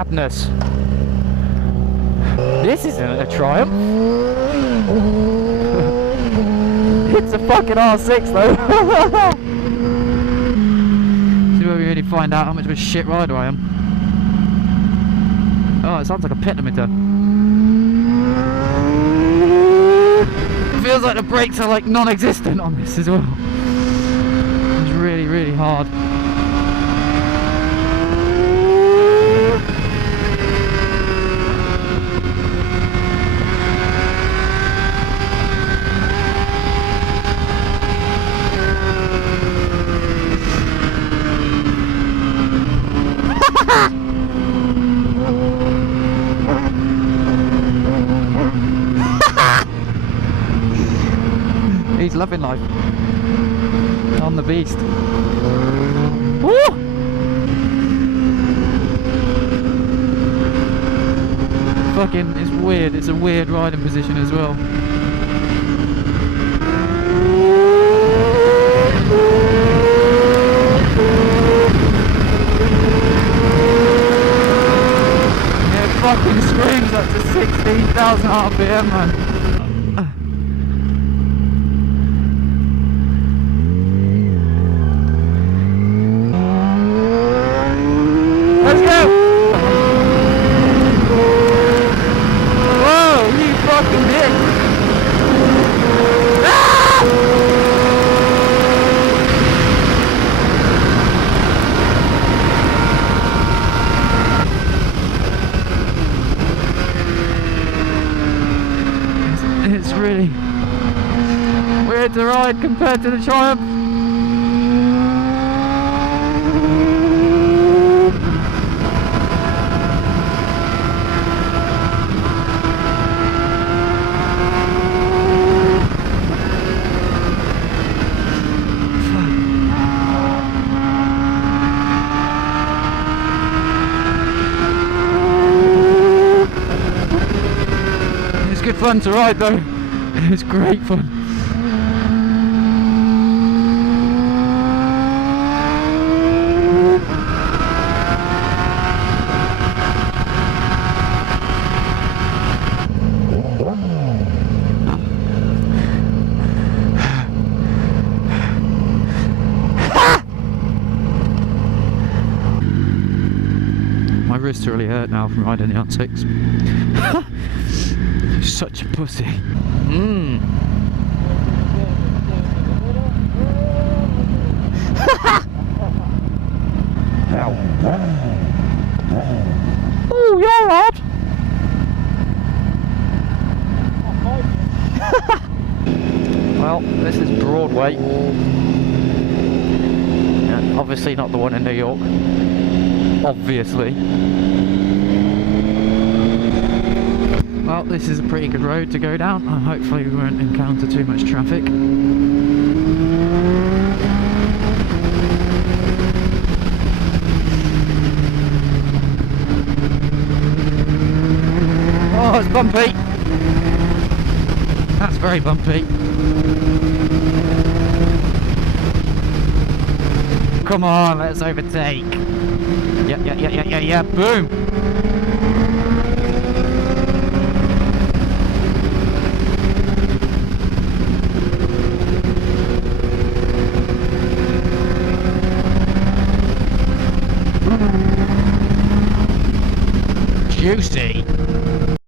madness. This isn't a Triumph. It's a fucking R6 though. See where we really find out how much of a shit rider I am. Oh, it sounds like a pit limiter. It feels like the brakes are like non-existent on this as well. It's really, really hard. He's loving life. On the beast. Woo! Fucking, it's weird. It's a weird riding position as well. Yeah, it fucking screams up to 16,000 RPM, man. Let's go! Whoa, you fucking dick! Ah! It's really weird to ride compared to the Triumph. It's good fun to ride though. It's great fun. My wrists really hurt now from riding the R6. Such a pussy. Ow. Oh, you're right. Well, this is Broadway. Yeah, obviously not the one in New York. Obviously. Well, this is a pretty good road to go down. Hopefully we won't encounter too much traffic. Oh, it's bumpy! That's very bumpy. Come on, let's overtake. Yeah, boom! Juicy.